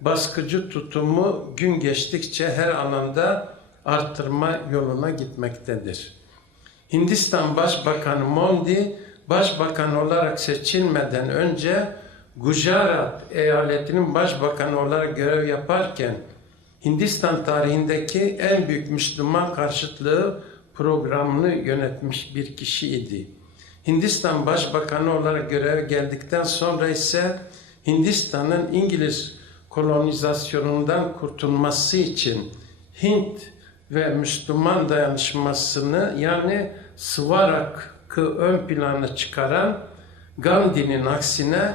baskıcı tutumu gün geçtikçe her alanda artırma yoluna gitmektedir. Hindistan Başbakanı Modi, başbakan olarak seçilmeden önce Gujarat eyaletinin başbakanı olarak görev yaparken Hindistan tarihindeki en büyük Müslüman karşıtlığı programını yönetmiş bir kişiydi. Hindistan Başbakanı olarak göreve geldikten sonra ise Hindistan'ın İngiliz kolonizasyonundan kurtulması için Hint ve Müslüman dayanışmasını yani Svarak'ı ön plana çıkaran Gandhi'nin aksine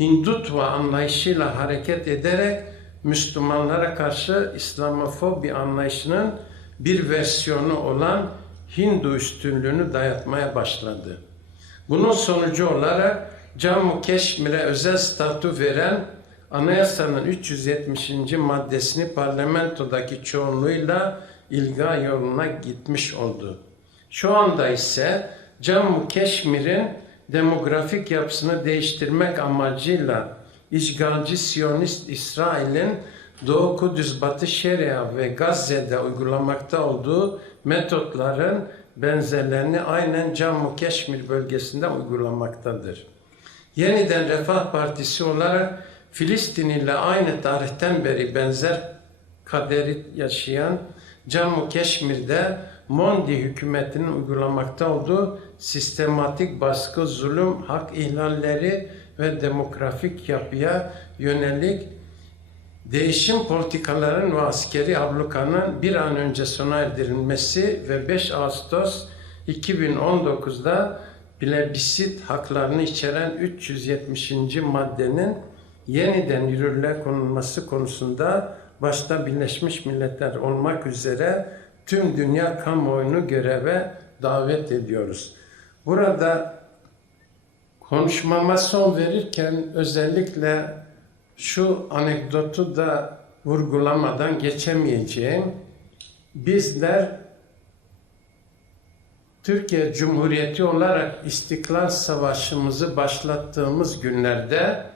Hindutva anlayışıyla hareket ederek Müslümanlara karşı İslamofobi anlayışının bir versiyonu olan Hindu üstünlüğünü dayatmaya başladı. Bunun sonucu olarak Cammu Keşmir'e özel statü veren anayasanın 370. maddesini parlamentodaki çoğunluğuyla ilga yoluna gitmiş oldu. Şu anda ise Cammu Keşmir'in demografik yapısını değiştirmek amacıyla işgalci Siyonist İsrail'in Doğu Kudüs, Batı Şeria ve Gazze'de uygulamakta olduğu metotların benzerlerini aynen Cammu Keşmir bölgesinde uygulamaktadır. Yeniden Refah Partisi olarak Filistin ile aynı tarihten beri benzer kaderi yaşayan Cammu Keşmir'de Mondi hükümetinin uygulamakta olduğu sistematik baskı, zulüm, hak ihlalleri ve demografik yapıya yönelik değişim politikaların ve askeri ablukanın bir an önce sona erdirilmesi ve 5 Ağustos 2019'da plebisit haklarını içeren 370. maddenin yeniden yürürlüğe konulması konusunda başta Birleşmiş Milletler olmak üzere tüm dünya kamuoyunu göreve davet ediyoruz. Burada konuşmama son verirken özellikle şu anekdotu da vurgulamadan geçemeyeceğim. Bizler Türkiye Cumhuriyeti olarak İstiklal Savaşımızı başlattığımız günlerde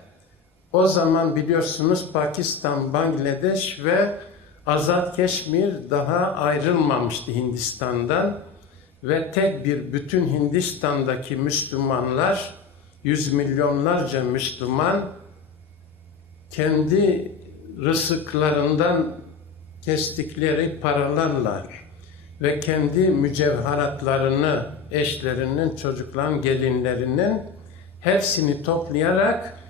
o zaman biliyorsunuz Pakistan, Bangladeş ve Azad Keşmir daha ayrılmamıştı Hindistan'dan ve tek bir bütün Hindistan'daki Müslümanlar yüz milyonlarca Müslüman kendi rızıklarından kestikleri paralarla ve kendi mücevheratlarını eşlerinin, çocukların, gelinlerinin hepsini toplayarak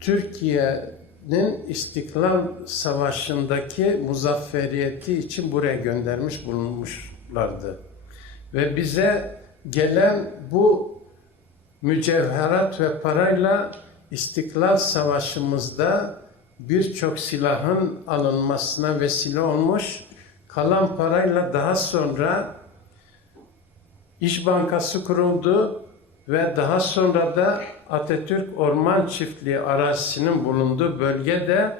Türkiye'nin İstiklal Savaşı'ndaki muzafferiyeti için buraya göndermiş bulunmuşlardı. Ve bize gelen bu mücevherat ve parayla İstiklal Savaşı'mızda birçok silahın alınmasına vesile olmuş. Kalan parayla daha sonra İş Bankası kuruldu ve daha sonra da Atatürk Orman Çiftliği arazisinin bulunduğu bölgede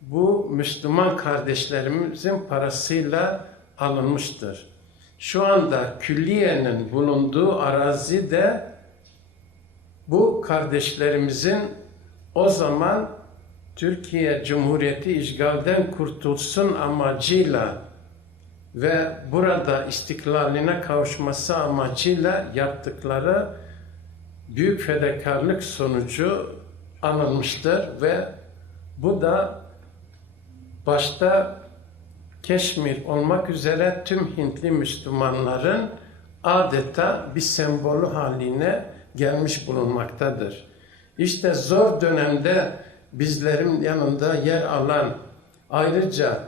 bu Müslüman kardeşlerimizin parasıyla alınmıştır. Şu anda külliyenin bulunduğu arazi de bu kardeşlerimizin o zaman Türkiye Cumhuriyeti işgalden kurtulsun amacıyla ve burada istiklaline kavuşması amacıyla yaptıkları büyük fedakarlık sonucu alınmıştır ve bu da başta Keşmir olmak üzere tüm Hintli Müslümanların adeta bir sembolü haline gelmiş bulunmaktadır. İşte zor dönemde bizlerin yanında yer alan ayrıca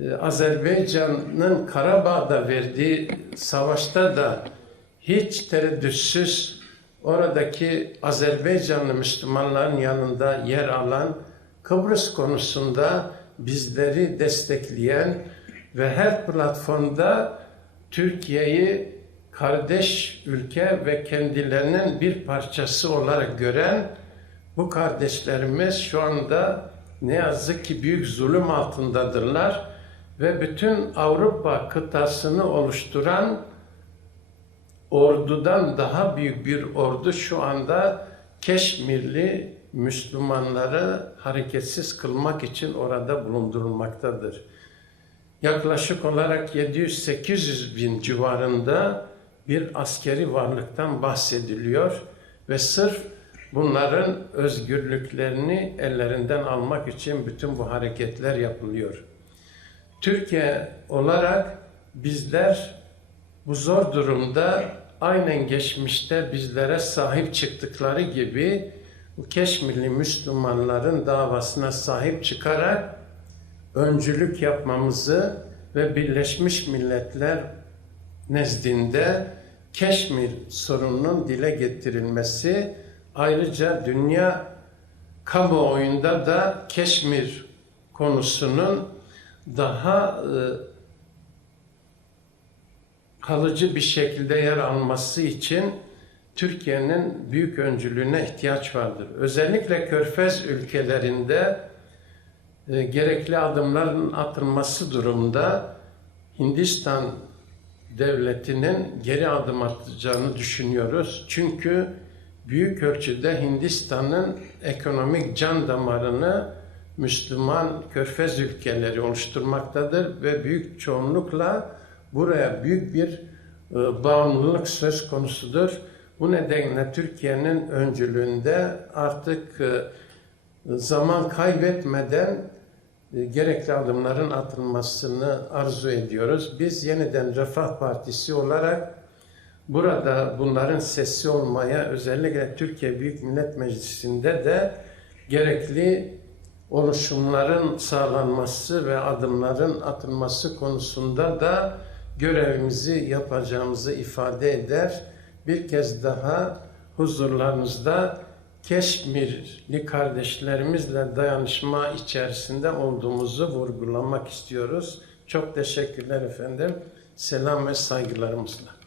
e, Azerbaycan'ın Karabağ'da verdiği savaşta da hiç tereddütsüz oradaki Azerbaycanlı Müslümanların yanında yer alan Kıbrıs konusunda bizleri destekleyen ve her platformda Türkiye'yi kardeş ülke ve kendilerinin bir parçası olarak gören bu kardeşlerimiz şu anda ne yazık ki büyük zulüm altındadırlar ve bütün Avrupa kıtasını oluşturan ordudan daha büyük bir ordu şu anda Keşmirli Müslümanları hareketsiz kılmak için orada bulundurulmaktadır. Yaklaşık olarak 700-800 bin civarında bir askeri varlıktan bahsediliyor ve sırf bunların özgürlüklerini ellerinden almak için bütün bu hareketler yapılıyor. Türkiye olarak bizler bu zor durumda aynen geçmişte bizlere sahip çıktıkları gibi bu Keşmirli Müslümanların davasına sahip çıkarak öncülük yapmamızı ve Birleşmiş Milletler nezdinde Keşmir sorununun dile getirilmesi ayrıca dünya kamuoyunda da Keşmir konusunun daha e, kalıcı bir şekilde yer alması için Türkiye'nin büyük öncülüğüne ihtiyaç vardır. Özellikle Körfez ülkelerinde e, gerekli adımların atılması durumda Hindistan devletinin geri adım atacağını düşünüyoruz. Çünkü büyük ölçüde Hindistan'ın ekonomik can damarını Müslüman körfez ülkeleri oluşturmaktadır ve büyük çoğunlukla buraya büyük bir e, bağımlılık söz konusudur. Bu nedenle Türkiye'nin öncülüğünde artık e, zaman kaybetmeden e, gerekli adımların atılmasını arzu ediyoruz. Biz yeniden Refah Partisi olarak burada bunların sesi olmaya özellikle Türkiye Büyük Millet Meclisi'nde de gerekli oluşumların sağlanması ve adımların atılması konusunda da görevimizi yapacağımızı ifade eder. Bir kez daha huzurlarınızda Keşmirli kardeşlerimizle dayanışma içerisinde olduğumuzu vurgulamak istiyoruz. Çok teşekkürler efendim. Selam ve saygılarımızla.